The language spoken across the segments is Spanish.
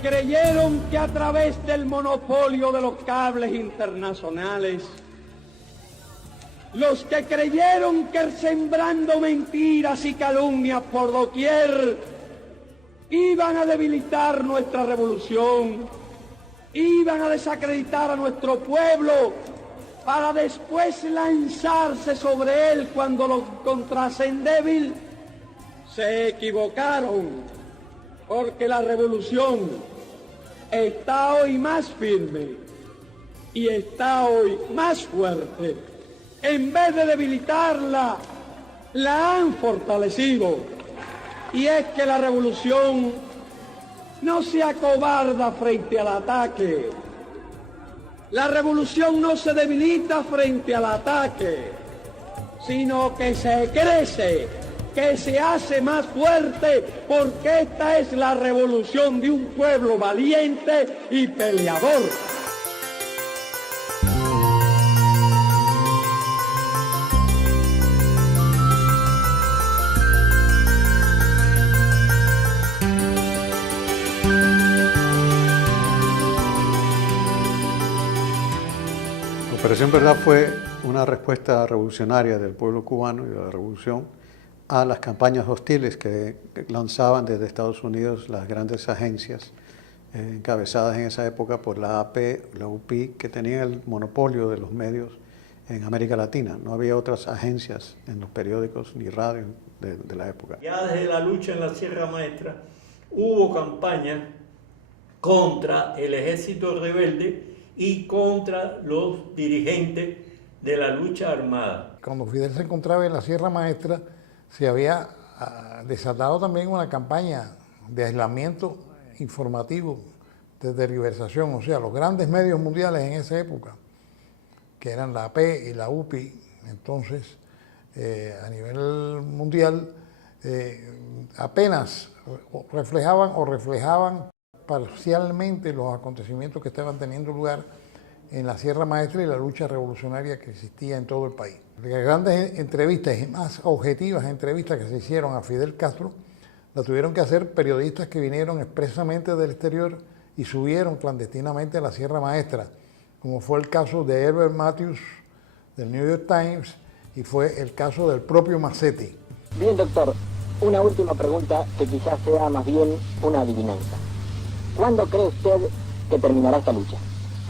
creyeron que a través del monopolio de los cables internacionales, los que creyeron que sembrando mentiras y calumnias por doquier iban a debilitar nuestra revolución, iban a desacreditar a nuestro pueblo para después lanzarse sobre él cuando lo encontrasen débil, se equivocaron, porque la revolución está hoy más firme y está hoy más fuerte. En vez de debilitarla, la han fortalecido. Y es que la revolución no se acobarda frente al ataque. La revolución no se debilita frente al ataque, sino que se crece, que se hace más fuerte, porque esta es la revolución de un pueblo valiente y peleador. La Operación Verdad fue una respuesta revolucionaria del pueblo cubano y de la revolución a las campañas hostiles que lanzaban desde Estados Unidos las grandes agencias encabezadas en esa época por la AP, la UPI, que tenían el monopolio de los medios en América Latina. No había otras agencias en los periódicos ni radio de la época. Ya desde la lucha en la Sierra Maestra hubo campañas contra el ejército rebelde y contra los dirigentes de la lucha armada. Cuando Fidel se encontraba en la Sierra Maestra, se había desatado también una campaña de aislamiento informativo, de tergiversación. O sea, los grandes medios mundiales en esa época, que eran la AP y la UPI, entonces, a nivel mundial, apenas reflejaban parcialmente los acontecimientos que estaban teniendo lugar en la Sierra Maestra y la lucha revolucionaria que existía en todo el país. Las grandes entrevistas y más objetivas entrevistas que se hicieron a Fidel Castro las tuvieron que hacer periodistas que vinieron expresamente del exterior y subieron clandestinamente a la Sierra Maestra, como fue el caso de Herbert Matthews del New York Times y fue el caso del propio Massetti. Bien, doctor, una última pregunta que quizás sea más bien una adivinanza. ¿Cuándo cree usted que terminará esta lucha?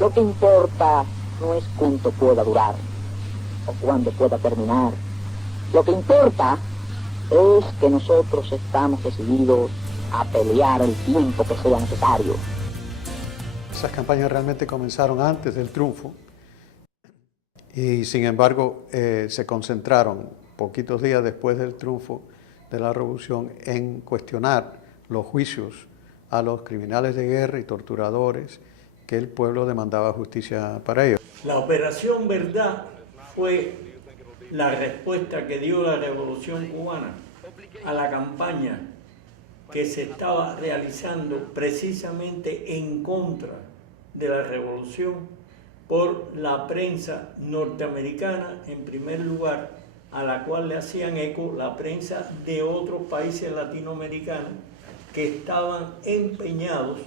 Lo que importa no es cuánto pueda durar o cuándo pueda terminar. Lo que importa es que nosotros estamos decididos a pelear el tiempo que sea necesario. Esas campañas realmente comenzaron antes del triunfo y sin embargo se concentraron poquitos días después del triunfo de la revolución en cuestionar los juicios a los criminales de guerra y torturadores que el pueblo demandaba justicia para ellos. La Operación Verdad fue la respuesta que dio la Revolución Cubana a la campaña que se estaba realizando precisamente en contra de la revolución por la prensa norteamericana, en primer lugar, a la cual le hacían eco la prensa de otros países latinoamericanos que estaban empeñados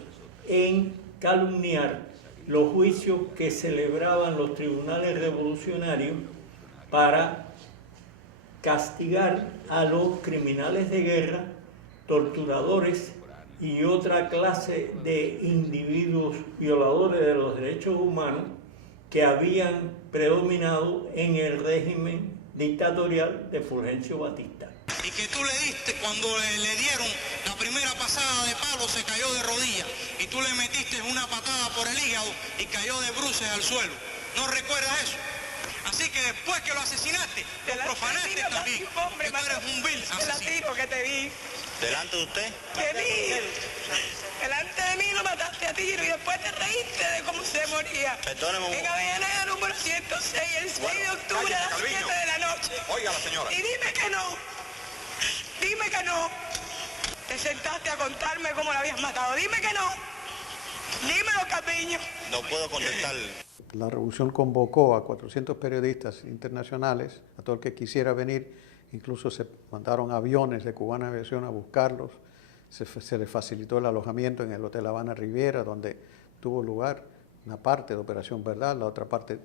en calumniar los juicios que celebraban los tribunales revolucionarios para castigar a los criminales de guerra, torturadores y otra clase de individuos violadores de los derechos humanos que habían predominado en el régimen dictatorial de Fulgencio Batista. Y que tú le diste cuando le dieron la primera pasada de palo, se cayó de rodillas y tú le metiste una patada por el hígado y cayó de bruces al suelo. ¿No recuerdas eso? Así que después que lo asesinaste, lo profanaste también. Hombre, tú eres un vil asesino. Que te vi. ¿Delante de usted? Te vi. Delante de mí lo mataste a tiro y después te reíste de cómo se moría. Perdóneme. En Avellaneda número 106, el 6 de octubre a las 7 de la noche. Oiga la señora. Y dime que no. Dime que no. Te sentaste a contarme cómo la habías matado. Dime que no. Dímelo, Carpiño. No puedo contestar. La revolución convocó a 400 periodistas internacionales, a todo el que quisiera venir, incluso se mandaron aviones de Cubana Aviación a buscarlos, se le facilitó el alojamiento en el Hotel Habana Riviera, donde tuvo lugar una parte de Operación Verdad, la otra parte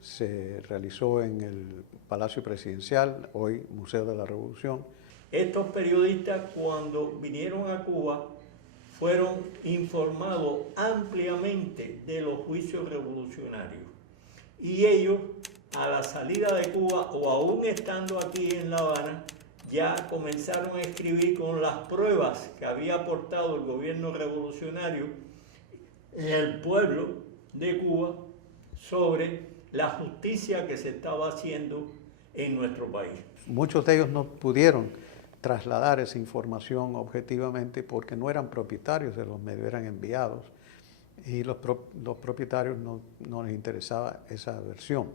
se realizó en el Palacio Presidencial, hoy Museo de la Revolución. Estos periodistas, cuando vinieron a Cuba, fueron informados ampliamente de los juicios revolucionarios. Y ellos, a la salida de Cuba o aún estando aquí en La Habana, ya comenzaron a escribir con las pruebas que había aportado el gobierno revolucionario en el pueblo de Cuba sobre la justicia que se estaba haciendo en nuestro país. Muchos de ellos no pudieron trasladar esa información objetivamente porque no eran propietarios de los medios, eran enviados, y los propietarios no les interesaba esa versión.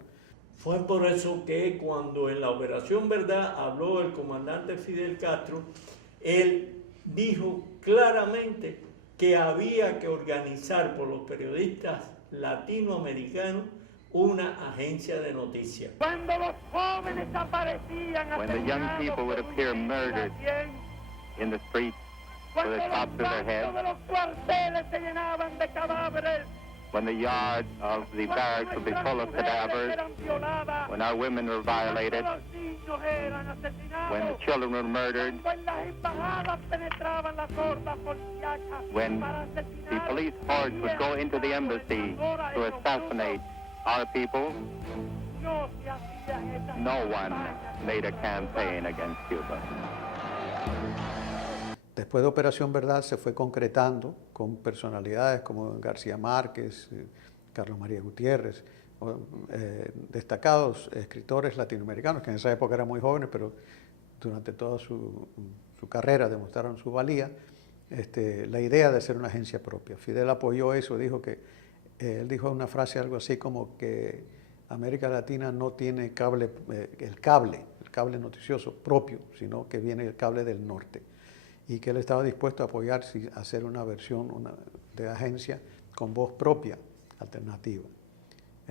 Fue por eso que cuando en la Operación Verdad habló el comandante Fidel Castro, él dijo claramente que había que organizar por los periodistas latinoamericanos una agencia de noticias. Cuando los jóvenes aparecían, when the young people would appear murdered in the streets with a top to their head, de los cuarteles se llenaban de cadáveres, when the yards of the barracks would be full of cadavers, when our women were violated, when the children were murdered, when the police hordes would go into the embassy to assassinate our people, no one made a campaign against Cuba. Después de Operación Verdad se fue concretando con personalidades como García Márquez, Carlos María Gutiérrez, destacados escritores latinoamericanos que en esa época eran muy jóvenes, pero durante toda su carrera demostraron su valía, la idea de hacer una agencia propia. Fidel apoyó eso, dijo que, él dijo una frase algo así como que América Latina no tiene cable, el cable noticioso propio, sino que viene el cable del norte, y que él estaba dispuesto a apoyar a hacer una versión de agencia con voz propia, alternativa.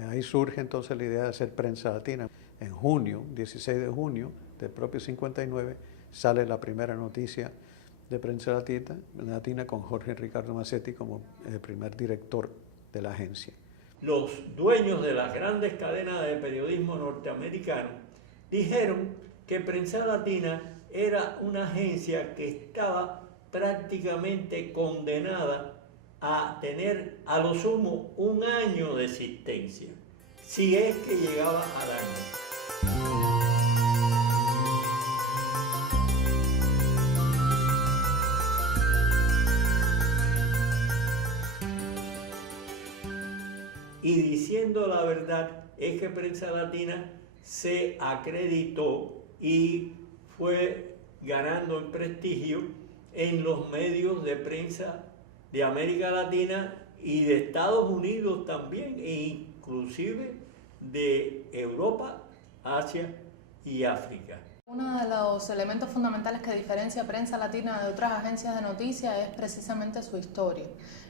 Ahí surge entonces la idea de hacer Prensa Latina. En junio, 16 de junio del propio 59, sale la primera noticia de Prensa Latina con Jorge Ricardo Massetti como el primer director de la agencia. Los dueños de las grandes cadenas de periodismo norteamericano dijeron que Prensa Latina era una agencia que estaba prácticamente condenada a tener a lo sumo un año de existencia, si es que llegaba al año. Y diciendo la verdad, es que Prensa Latina se acreditó y fue ganando en prestigio en los medios de prensa de América Latina y de Estados Unidos también, e inclusive de Europa, Asia y África. Uno de los elementos fundamentales que diferencia a Prensa Latina de otras agencias de noticias es precisamente su historia.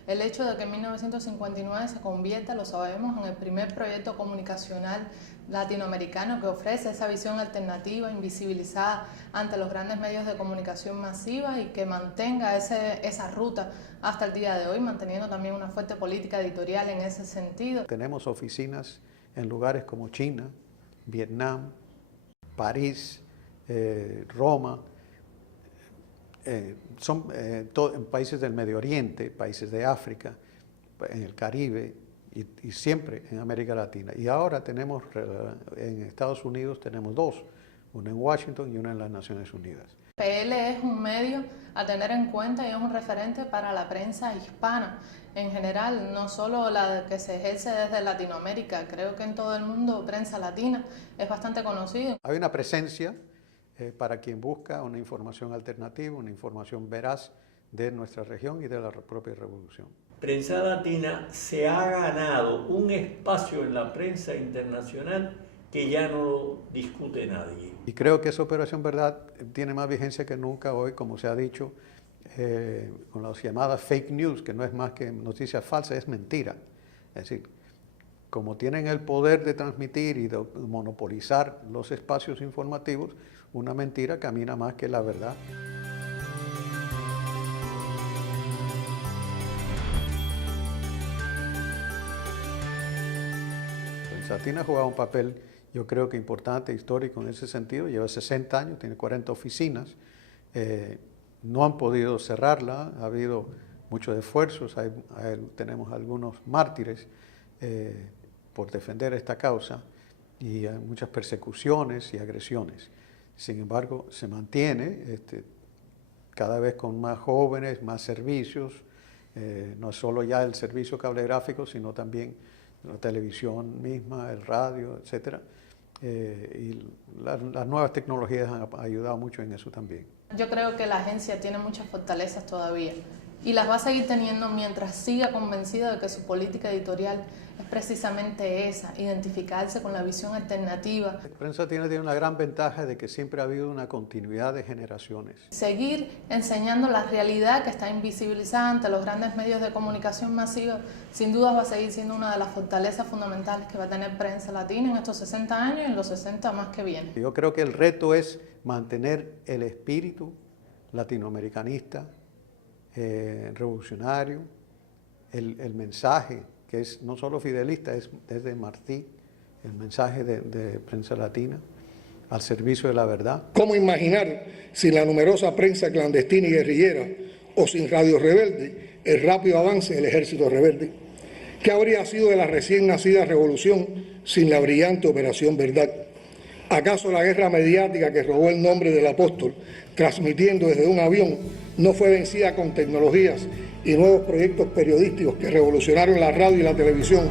El hecho de que en 1959 se convierta, lo sabemos, en el primer proyecto comunicacional latinoamericano que ofrece esa visión alternativa, invisibilizada ante los grandes medios de comunicación masiva, y que mantenga esa ruta hasta el día de hoy, manteniendo también una fuerte política editorial en ese sentido. Tenemos oficinas en lugares como China, Vietnam, París, Roma, son en países del Medio Oriente, países de África, en el Caribe y siempre en América Latina. Y ahora tenemos en Estados Unidos tenemos dos, una en Washington y una en las Naciones Unidas. PL es un medio a tener en cuenta y es un referente para la prensa hispana en general, no solo la que se ejerce desde Latinoamérica. Creo que en todo el mundo Prensa Latina es bastante conocido. Hay una presencia para quien busca una información alternativa, una información veraz de nuestra región y de la propia revolución. Prensa Latina se ha ganado un espacio en la prensa internacional que ya no lo discute nadie. Y creo que esa Operación Verdad tiene más vigencia que nunca hoy, como se ha dicho, con las llamadas fake news, que no es más que noticias falsas, es mentira. Es decir, como tienen el poder de transmitir y de monopolizar los espacios informativos, una mentira camina más que la verdad. Prensa Latina ha jugado un papel, yo creo que importante, histórico en ese sentido. Lleva 60 años, tiene 40 oficinas. No han podido cerrarla, ha habido muchos esfuerzos, tenemos algunos mártires por defender esta causa y hay muchas persecuciones y agresiones. Sin embargo, se mantiene cada vez con más jóvenes, más servicios, no solo ya el servicio cablegráfico, sino también la televisión misma, el radio, etc. Y las nuevas tecnologías han ayudado mucho en eso también. Yo creo que la agencia tiene muchas fortalezas todavía y las va a seguir teniendo mientras siga convencido de que su política editorial es precisamente esa, identificarse con la visión alternativa. Prensa Latina tiene una gran ventaja de que siempre ha habido una continuidad de generaciones. Seguir enseñando la realidad que está invisibilizada ante los grandes medios de comunicación masivos, sin duda va a seguir siendo una de las fortalezas fundamentales que va a tener Prensa Latina en estos 60 años y en los 60 más que vienen. Yo creo que el reto es mantener el espíritu latinoamericanista, revolucionario, el mensaje que es no solo fidelista, es de Martí, el mensaje de Prensa Latina, al servicio de la verdad. ¿Cómo imaginar sin la numerosa prensa clandestina y guerrillera o sin Radio Rebelde el rápido avance del ejército rebelde? ¿Qué habría sido de la recién nacida revolución sin la brillante Operación Verdad? ¿Acaso la guerra mediática que robó el nombre del apóstol, transmitiendo desde un avión, no fue vencida con tecnologías y nuevos proyectos periodísticos que revolucionaron la radio y la televisión